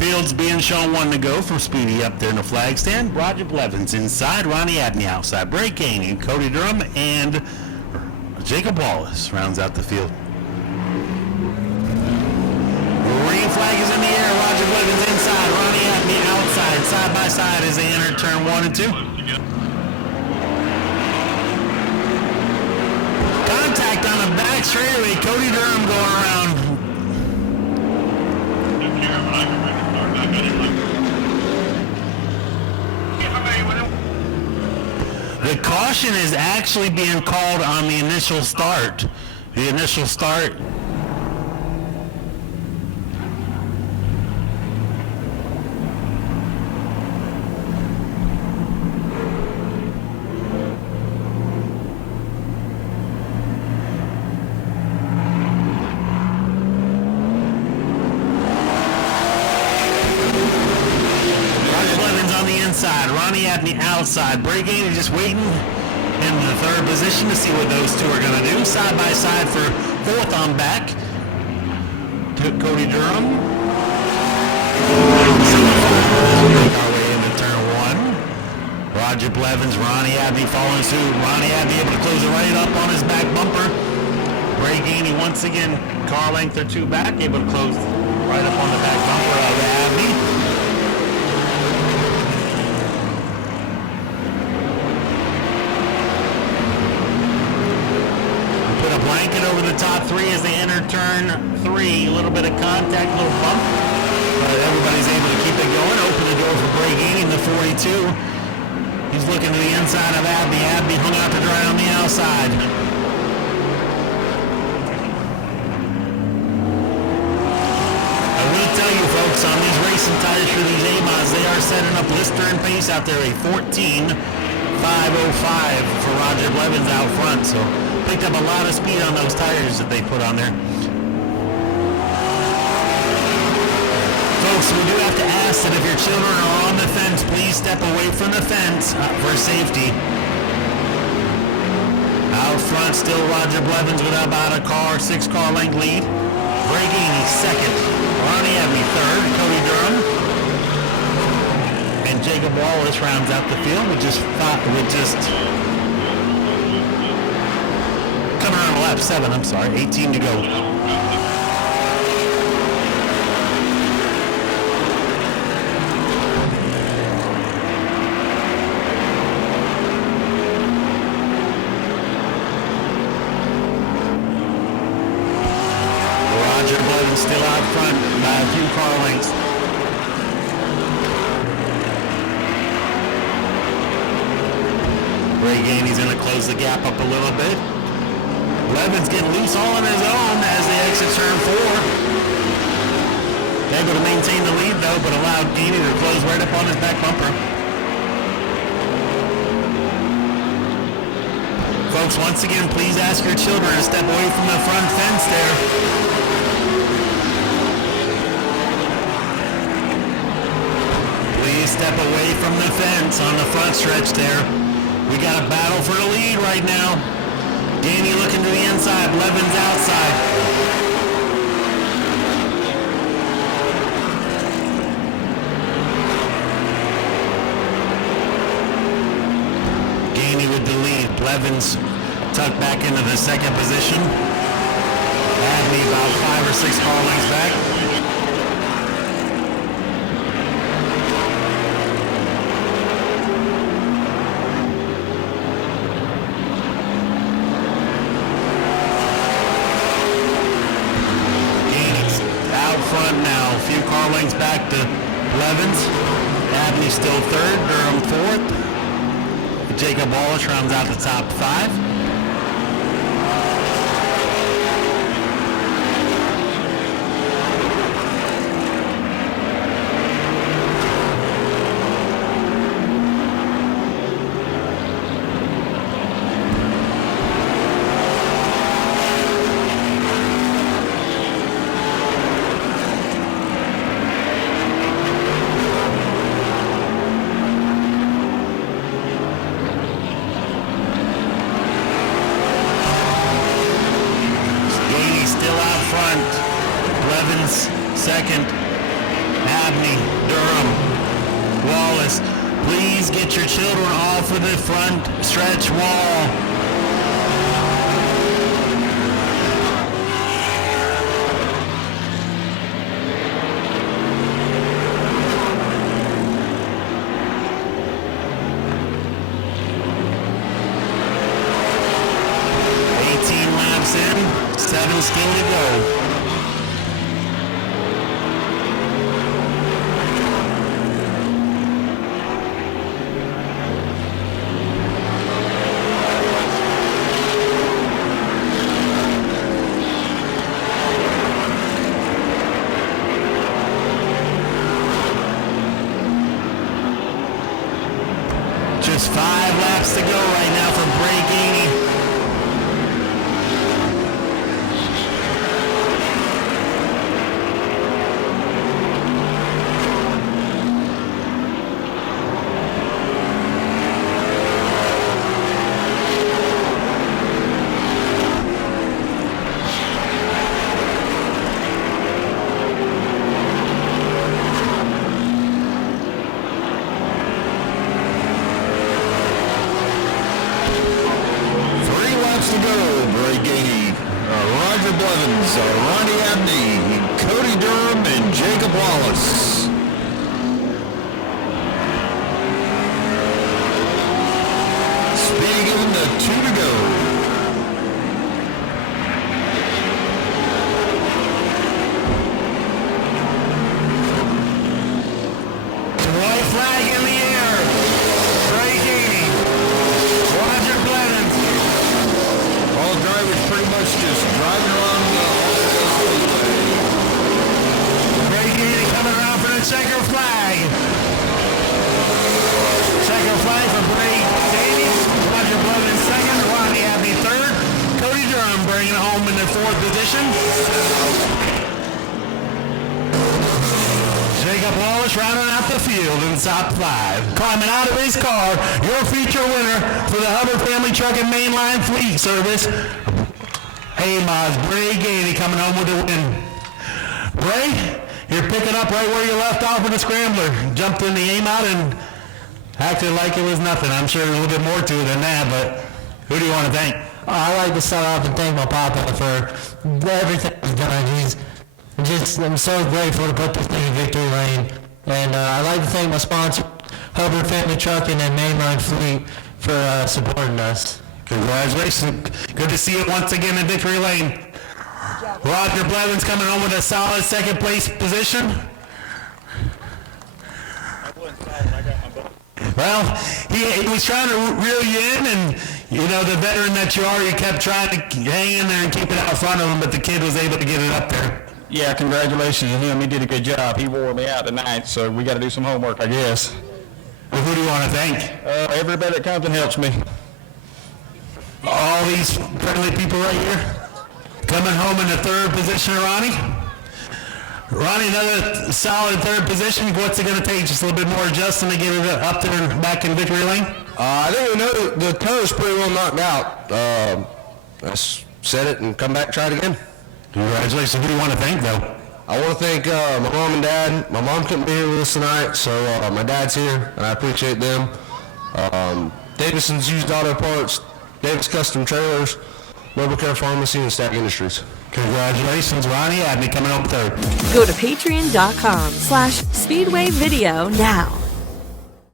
Fields being shown 1 to go from Speedy up there in the flag stand. Roger Blevins inside, Ronnie Abney outside. Bray Gainey, Cody Durham, and Jacob Wallace rounds out the field. Green flag is in the air. Roger Blevins inside, Ronnie Abney outside. Side by side as they enter turn 1 and 2. Contact on the back straightaway. Cody Durham going around. The caution is actually being called on the initial start. The initial start. Ronnie Abney outside. Bray Gainey just waiting in the 3rd position to see what those two are going to do. Side by side for 4th on back. To Cody Durham. Make our way into turn 1. Roger Blevins, Ronnie Abney following suit. Ronnie Abney able to close it right up on his back bumper. Bray Gainey once again, car length or 2 back, able to close right up on the back bumper of Abney. Blanket over the top 3 as they enter turn 3. A little bit of contact, a little bump. But everybody's able to keep it going. Open the door for Bray Gainey in the 42. He's looking to the inside of Abney. Abney hung out to dry on the outside. I will tell you folks, on these racing tires for these AMODs, they are setting up blistering pace out there. A 14.505 for Roger Blevins out front. So picked up a lot of speed on those tires that they put on there. Folks, we do have to ask that if your children are on the fence, please step away from the fence for safety. Out front, still Roger Blevins with about a 6-car length lead. Bray Gainey 2nd. Ronnie Abney 3rd. Cody Durham. And Jacob Wallace rounds out the field with just coming around lap 7, 18 to go. Roger Blevins still out front by a few car lengths. Bray Gainey's going to close the gap up a little bit. Blevins getting loose all on his own as they exit turn 4. Able to maintain the lead though, but allowed Gainey to close right up on his back bumper. Folks, once again, please ask your children to step away from the front fence there. Please step away from the fence on the front stretch there. We got a battle for the lead right now. Gainey looking to the inside, Blevins outside. Gainey with the lead. Blevins tucked back into the 2nd position. Abney about 5 or 6 car lengths back. Back to Blevins. Abney still 3rd, Durham 4th. Jacob Wallace rounds out the top 5. Blevins 2nd. Abney, Durham, Wallace. Please get your children off of the front stretch wall. In, 7 still to go. Just 5 laps to go right now for Break 80. To go, Break 80. Roger Blevins, Ronnie Abney, Cody Durham, and Jacob Wallace. Speed given to 2 to go. White flag in the air. Break 80. Roger Blevins. All drivers pretty much just driving around the Speedway. Break 80 coming around for the checker flag. Checker flag for Break 80. Roger Blevins second. Ronnie Abney third. Cody Durham bringing it home in the 4th position. Jacob Wallace rounding out the field in the top 5. Climbing out of his car, your feature winner for the Hubbard Family Truck and Mainline Fleet Service. Hey, Moz, Bray Gady coming home with the win. Bray, you're picking up right where you left off with the scrambler. Jumped in the aim-out and acted like it was nothing. I'm sure there's a little bit more to it than that, but who do you want to thank? I'd like to start off and thank my papa for everything he's done. I'm so grateful to put this thing in victory lane. And I'd like to thank my sponsor, Hubbard Family Trucking and Mainline Fleet, for supporting us. Congratulations. Good to see you once again in victory lane. Roger Blevins coming home with a solid 2nd place position. Well, he was trying to reel you in, and you know, the veteran that you are, you kept trying to hang in there and keep it out front of him, but the kid was able to get it up there. Yeah, congratulations to him. He did a good job. He wore me out tonight, so we got to do some homework, I guess. Well, who do you want to thank? Everybody that comes and helps me. All these friendly people right here. Coming home in the 3rd position, Ronnie. Ronnie, another solid 3rd position. What's it going to take? Just a little bit more adjusting to get it up there and back in victory lane? I think we know the toe's pretty well knocked out. Let's set it and come back and try it again. Congratulations. Who do you want to thank, though? I want to thank my mom and dad. My mom couldn't be here with us tonight, so my dad's here, and I appreciate them. Davison's Used Auto Parts, Davis Custom Trailers, Mobile Care Pharmacy, and Stack Industries. Congratulations, Ronnie Abney coming home 3rd. Go to patreon.com/Speedway Video now.